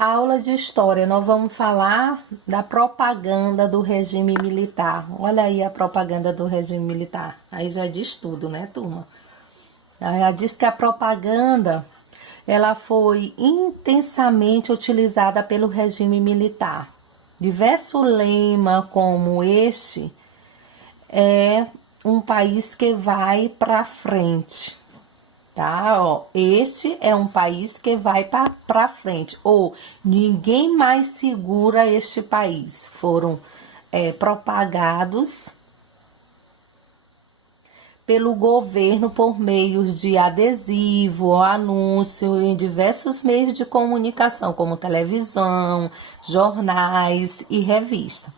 Aula de história, nós vamos falar da propaganda do regime militar. Olha aí a propaganda do regime militar. Aí já diz tudo, né, turma? Aí já diz que a propaganda, ela foi intensamente utilizada pelo regime militar. Diverso lema como este é um país que vai para frente. Tá, ó, este é um país que vai para frente, ou ninguém mais segura este país. Foram propagados pelo governo por meios de adesivo, anúncio em diversos meios de comunicação, como televisão, jornais e revista.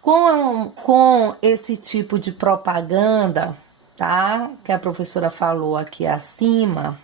Com esse tipo de propaganda, tá? Que a professora falou aqui acima,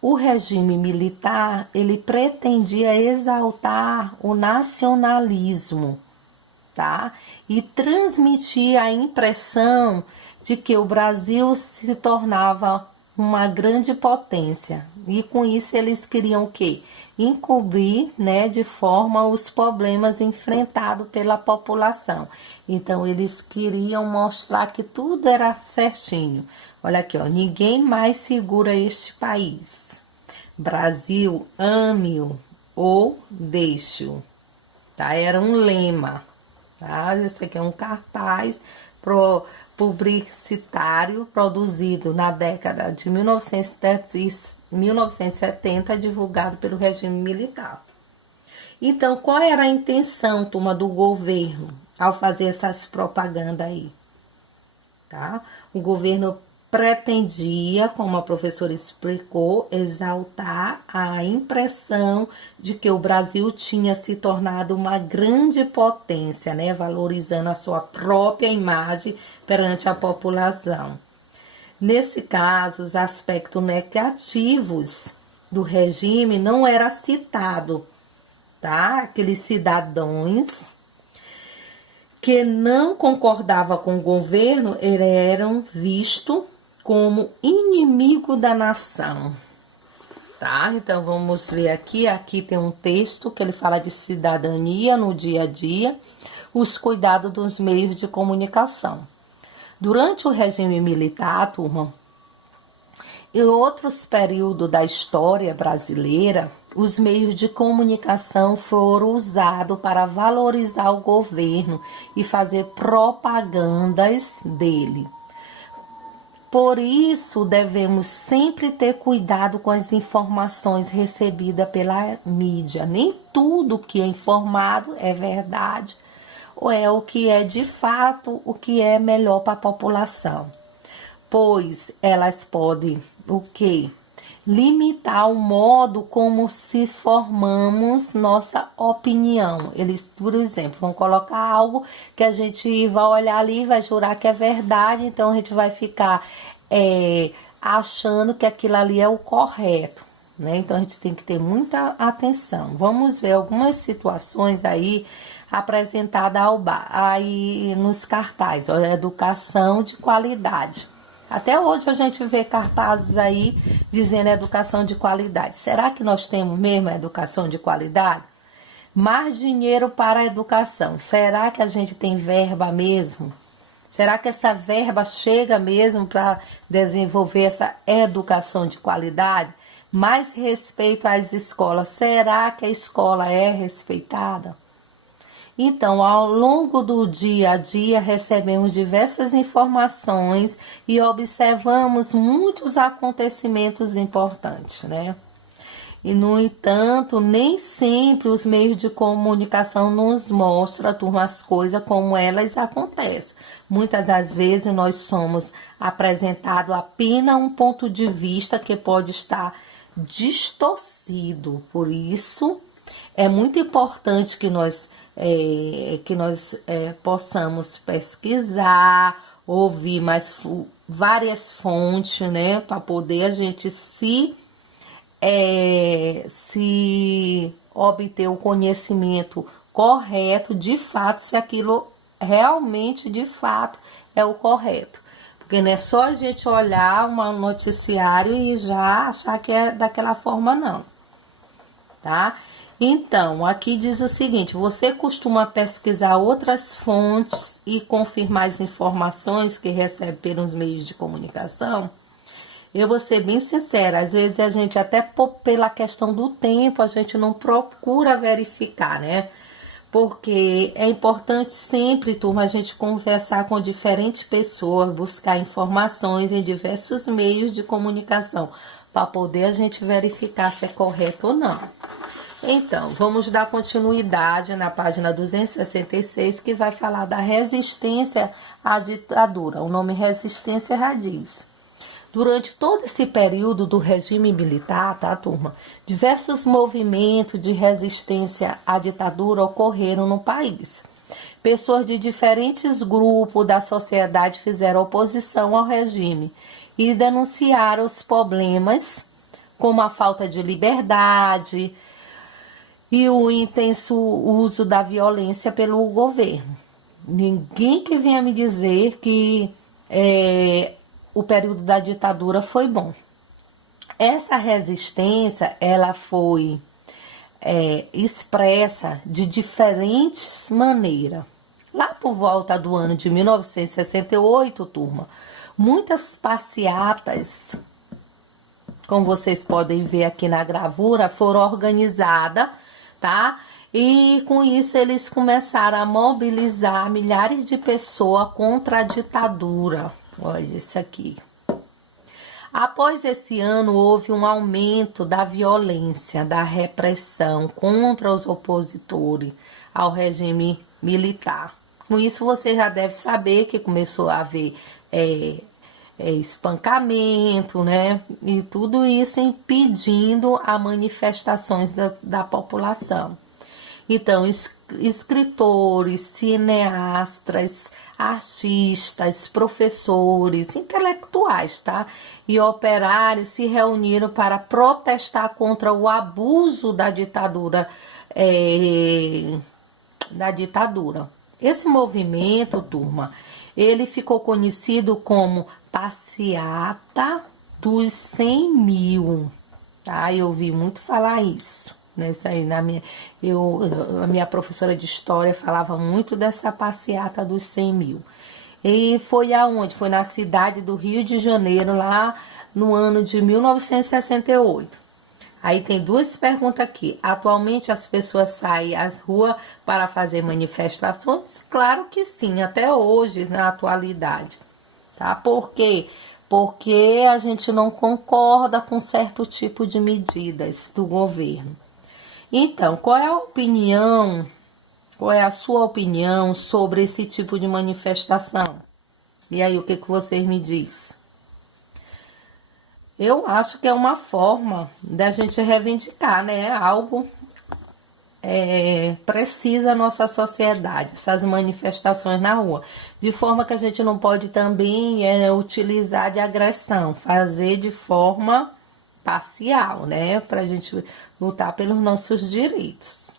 o regime militar, ele pretendia exaltar o nacionalismo, tá? E transmitir a impressão de que o Brasil se tornava uma grande potência. E com isso eles queriam o quê? Encobrir, né, de forma os problemas enfrentados pela população. Então eles queriam mostrar que tudo era certinho. Olha aqui, ó, ninguém mais segura este país. Brasil, ame-o ou deixe-o. Tá? Era um lema. Tá? Esse aqui é um cartaz publicitário produzido na década de 1970, divulgado pelo regime militar. Então, qual era a intenção, turma, do governo ao fazer essas propagandas aí? Tá? O governo pretendia, como a professora explicou, exaltar a impressão de que o Brasil tinha se tornado uma grande potência, né? Valorizando a sua própria imagem perante a população. Nesse caso, os aspectos negativos do regime não era citado, tá? Aqueles cidadãos que não concordavam com o governo, eles eram vistos como inimigo da nação, tá? Então vamos ver aqui tem um texto que ele fala de cidadania no dia a dia, os cuidados dos meios de comunicação. Durante o regime militar, turma, em outros períodos da história brasileira, os meios de comunicação foram usados para valorizar o governo e fazer propagandas dele. Por isso, devemos sempre ter cuidado com as informações recebidas pela mídia. Nem tudo que é informado é verdade, ou é o que é de fato, o que é melhor para a população. Pois elas podem, o quê? Limitar o modo como se formamos nossa opinião. Eles, por exemplo, vão colocar algo que a gente vai olhar ali e vai jurar que é verdade, então a gente vai ficar achando que aquilo ali é o correto, né? Então a gente tem que ter muita atenção. Vamos ver algumas situações aí apresentadas aí nos cartazes, ó, educação de qualidade. Até hoje a gente vê cartazes aí dizendo educação de qualidade. Será que nós temos mesmo a educação de qualidade? Mais dinheiro para a educação. Será que a gente tem verba mesmo? Será que essa verba chega mesmo para desenvolver essa educação de qualidade? Mais respeito às escolas. Será que a escola é respeitada? Então, ao longo do dia a dia, recebemos diversas informações e observamos muitos acontecimentos importantes, né? E, no entanto, nem sempre os meios de comunicação nos mostram, turma, as coisas como elas acontecem. Muitas das vezes nós somos apresentados apenas um ponto de vista que pode estar distorcido. Por isso, é muito importante que nós possamos pesquisar, ouvir várias fontes, né, para poder a gente se obter o conhecimento correto, de fato, se aquilo realmente, de fato, é o correto. Porque não é só a gente olhar um noticiário e já achar que é daquela forma, não. tá? Então, aqui diz o seguinte: você costuma pesquisar outras fontes e confirmar as informações que recebe pelos meios de comunicação? Eu vou ser bem sincera, às vezes a gente até pela questão do tempo, a gente não procura verificar, né? Porque é importante sempre, turma, a gente conversar com diferentes pessoas, buscar informações em diversos meios de comunicação, para poder a gente verificar se é correto ou não. Então, vamos dar continuidade na página 266, que vai falar da resistência à ditadura. O nome resistência já diz. Durante todo esse período do regime militar, tá, turma? Diversos movimentos de resistência à ditadura ocorreram no país. Pessoas de diferentes grupos da sociedade fizeram oposição ao regime e denunciaram os problemas, como a falta de liberdade e o intenso uso da violência pelo governo. Ninguém que venha me dizer que o período da ditadura foi bom. Essa resistência, ela foi expressa de diferentes maneiras. Lá por volta do ano de 1968, turma, muitas passeatas, como vocês podem ver aqui na gravura, foram organizadas, tá? E com isso eles começaram a mobilizar milhares de pessoas contra a ditadura. Olha isso aqui. Após esse ano, houve um aumento da violência, da repressão contra os opositores ao regime militar. Com isso, você já deve saber que começou a haver espancamento, né? E tudo isso impedindo as manifestações da população. Então, escritores, cineastas, artistas, professores, intelectuais, tá? E operários se reuniram para protestar contra o abuso da ditadura. Esse movimento, turma, ele ficou conhecido como Passeata dos 100 mil, tá? Eu ouvi muito falar isso. Isso aí, a minha professora de história falava muito dessa passeata dos 100 mil. E foi aonde? Foi na cidade do Rio de Janeiro, lá no ano de 1968. Aí tem duas perguntas aqui. Atualmente as pessoas saem às ruas para fazer manifestações? Claro que sim, até hoje, na atualidade. Tá? Por quê? Porque a gente não concorda com certo tipo de medidas do governo. Então, qual é a sua opinião sobre esse tipo de manifestação? E aí, o que vocês me dizem? Eu acho que é uma forma da gente reivindicar, né? Algo precisa a nossa sociedade, essas manifestações na rua. De forma que a gente não pode também utilizar de agressão, fazer de forma parcial, né? Para a gente lutar pelos nossos direitos.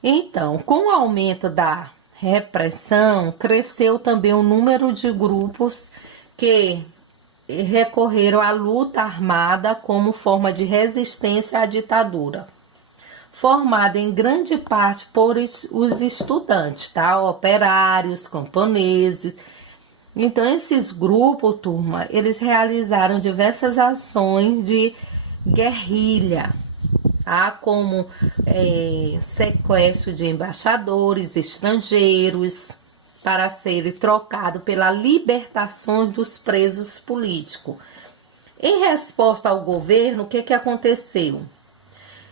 Então, com o aumento da repressão, cresceu também o número de grupos que recorreram à luta armada como forma de resistência à ditadura, formada em grande parte por os estudantes, tá? Operários, camponeses. Então, esses grupos, turma, eles realizaram diversas ações de guerrilha, tá? Como sequestro de embaixadores estrangeiros para serem trocados pela libertação dos presos políticos. Em resposta ao governo, o que aconteceu?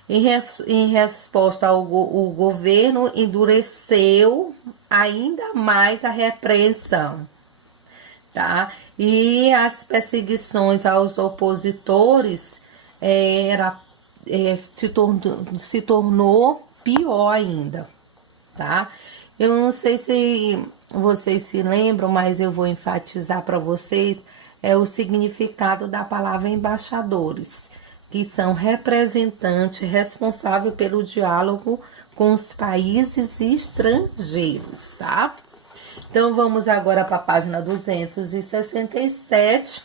Em resposta o governo endureceu ainda mais a repressão, tá? E as perseguições aos opositores se tornou pior ainda, tá? Eu não sei se vocês se lembram, mas eu vou enfatizar para vocês o significado da palavra embaixadores, que são representantes responsáveis pelo diálogo com os países estrangeiros, tá? Então, vamos agora para a página 267,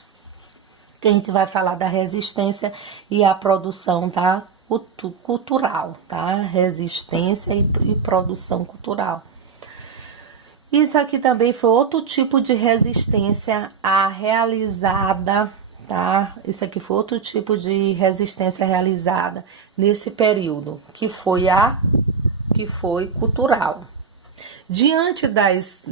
que a gente vai falar da resistência e a produção da cultural, tá? Resistência e produção cultural. Isso aqui também foi outro tipo de resistência realizada, tá? Isso aqui foi outro tipo de resistência realizada nesse período, que foi cultural. Diante das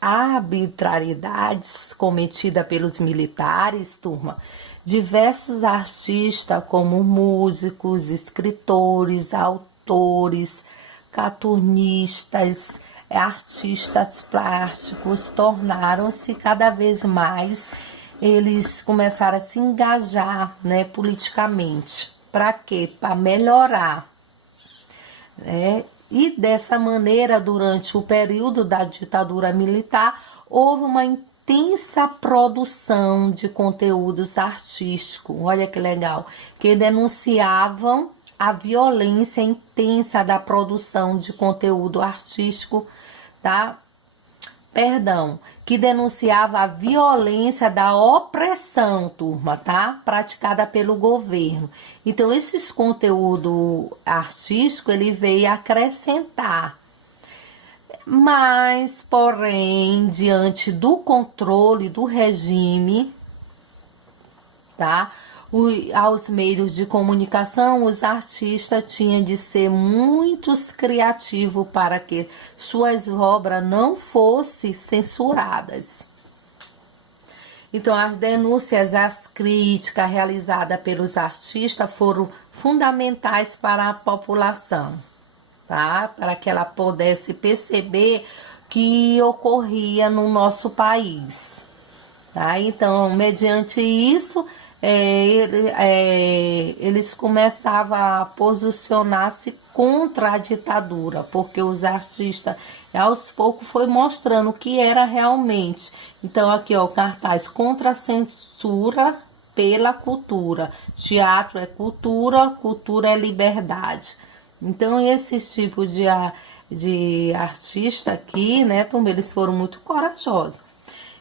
arbitrariedades cometidas pelos militares, turma, diversos artistas, como músicos, escritores, autores, cartunistas, artistas plásticos, tornaram-se cada vez mais, eles começaram a se engajar, né, politicamente. Para quê? Para melhorar, né? E dessa maneira, durante o período da ditadura militar, houve uma intensa produção de conteúdos artísticos. Olha que legal, que denunciavam a violência intensa da produção de conteúdo artístico, tá? Que denunciava a violência da opressão, turma, tá? Praticada pelo governo. Então, esses conteúdo artístico, ele veio acrescentar. Mas, porém, diante do controle do regime, tá? Aos meios de comunicação, os artistas tinham de ser muito criativos para que suas obras não fossem censuradas. Então, as denúncias, as críticas realizadas pelos artistas foram fundamentais para a população, tá? Para que ela pudesse perceber que ocorria no nosso país, tá? Então, mediante isso, eles começavam a posicionar-se contra a ditadura, porque os artistas, aos poucos, foi mostrando o que era realmente. Então, aqui, ó, o cartaz: contra a censura pela cultura. Teatro é cultura, cultura é liberdade. Então, esses tipos de artista aqui, né, também eles foram muito corajosos.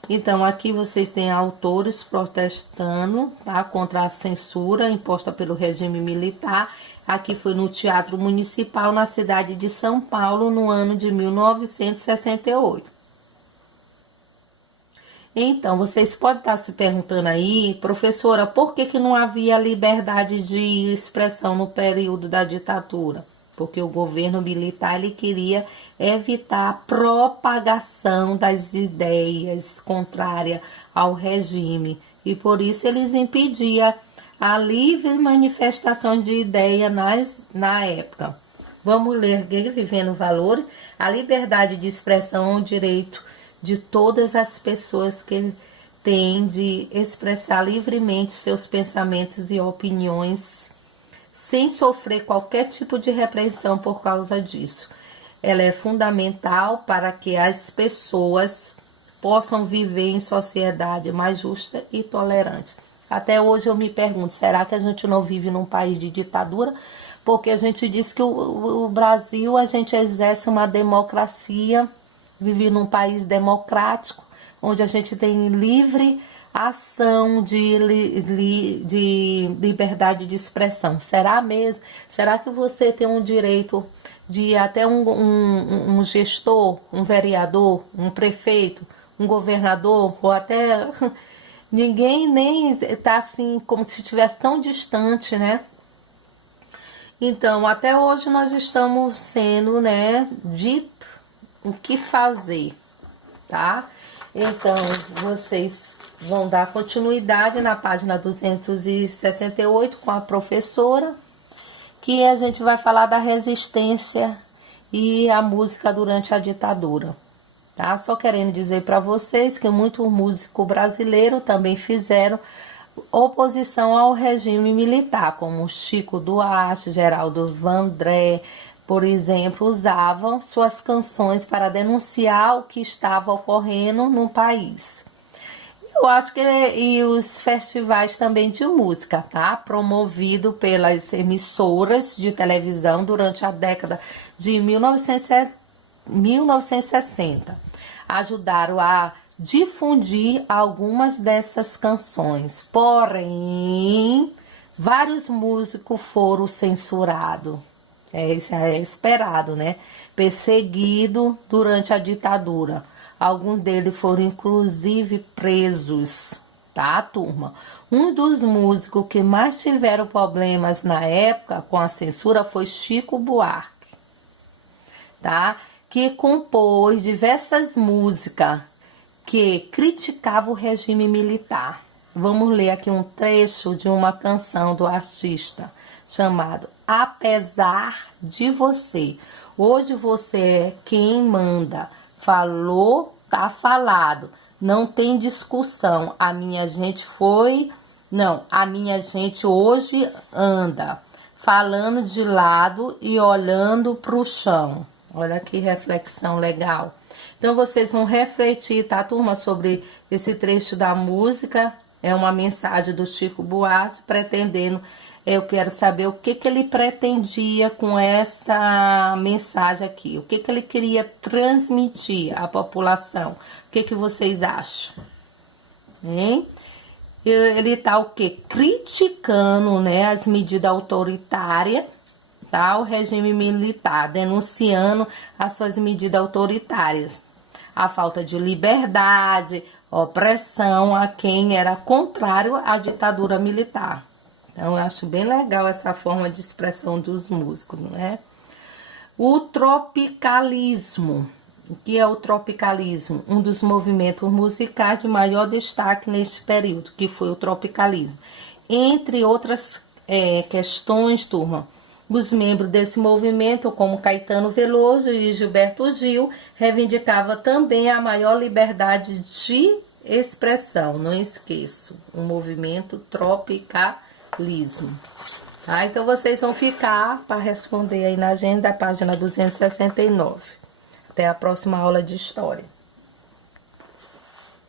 Então, aqui vocês têm autores protestando, tá, contra a censura imposta pelo regime militar. Aqui foi no Teatro Municipal, na cidade de São Paulo, no ano de 1968. Então, vocês podem estar se perguntando aí, professora, por que não havia liberdade de expressão no período da ditadura? Porque o governo militar, ele queria evitar a propagação das ideias contrárias ao regime. E por isso eles impediam a livre manifestação de ideia na época. Vamos ler aqui, Vivendo Valores. A liberdade de expressão é um direito de todas as pessoas que têm de expressar livremente seus pensamentos e opiniões, sem sofrer qualquer tipo de repreensão por causa disso. Ela é fundamental para que as pessoas possam viver em sociedade mais justa e tolerante. Até hoje eu me pergunto, será que a gente não vive num país de ditadura? Porque a gente diz que o Brasil, a gente exerce uma democracia, vive num país democrático, onde a gente tem livre ação de liberdade de expressão. Será mesmo? Será que você tem um direito de até um gestor, um vereador, um prefeito, um governador, ou até ninguém nem está assim, como se estivesse tão distante, né? Então, até hoje nós estamos sendo, né, dito o que fazer, tá? Então, vocês vão dar continuidade na página 268 com a professora, que a gente vai falar da resistência e a música durante a ditadura, tá? Só querendo dizer para vocês que muitos músicos brasileiros também fizeram oposição ao regime militar, como Chico Buarque, Geraldo Vandré, por exemplo, usavam suas canções para denunciar o que estava ocorrendo no país. Eu acho que e os festivais também de música, tá? Promovido pelas emissoras de televisão durante a década de 1960. Ajudaram a difundir algumas dessas canções. Porém, Vários músicos foram censurados. Isso é esperado, né? Perseguido durante a ditadura. Alguns deles foram inclusive presos, tá, turma? Um dos músicos que mais tiveram problemas na época com a censura foi Chico Buarque, tá? Que compôs diversas músicas que criticavam o regime militar. Vamos ler aqui um trecho de uma canção do artista chamado Apesar de Você. Hoje você é quem manda. Falou, tá falado. Não tem discussão. A minha gente foi... Não, a minha gente hoje anda falando de lado e olhando pro chão. Olha que reflexão legal. Então vocês vão refletir, tá, turma, sobre esse trecho da música. É uma mensagem do Chico Buarque pretendendo... Eu quero saber o que ele pretendia com essa mensagem aqui. O que ele queria transmitir à população. O que vocês acham? Hein? Ele tá o quê? Criticando, né, as medidas autoritárias, tá? O regime militar, denunciando as suas medidas autoritárias. A falta de liberdade, opressão a quem era contrário à ditadura militar. Então, eu acho bem legal essa forma de expressão dos músicos, não é? O tropicalismo. O que é o tropicalismo? Um dos movimentos musicais de maior destaque neste período, que foi o tropicalismo. Entre outras questões, turma, os membros desse movimento, como Caetano Veloso e Gilberto Gil, reivindicavam também a maior liberdade de expressão. Não esqueço, o movimento tropicalismo. Tá? Então vocês vão ficar para responder aí na agenda da página 269. Até a próxima aula de história.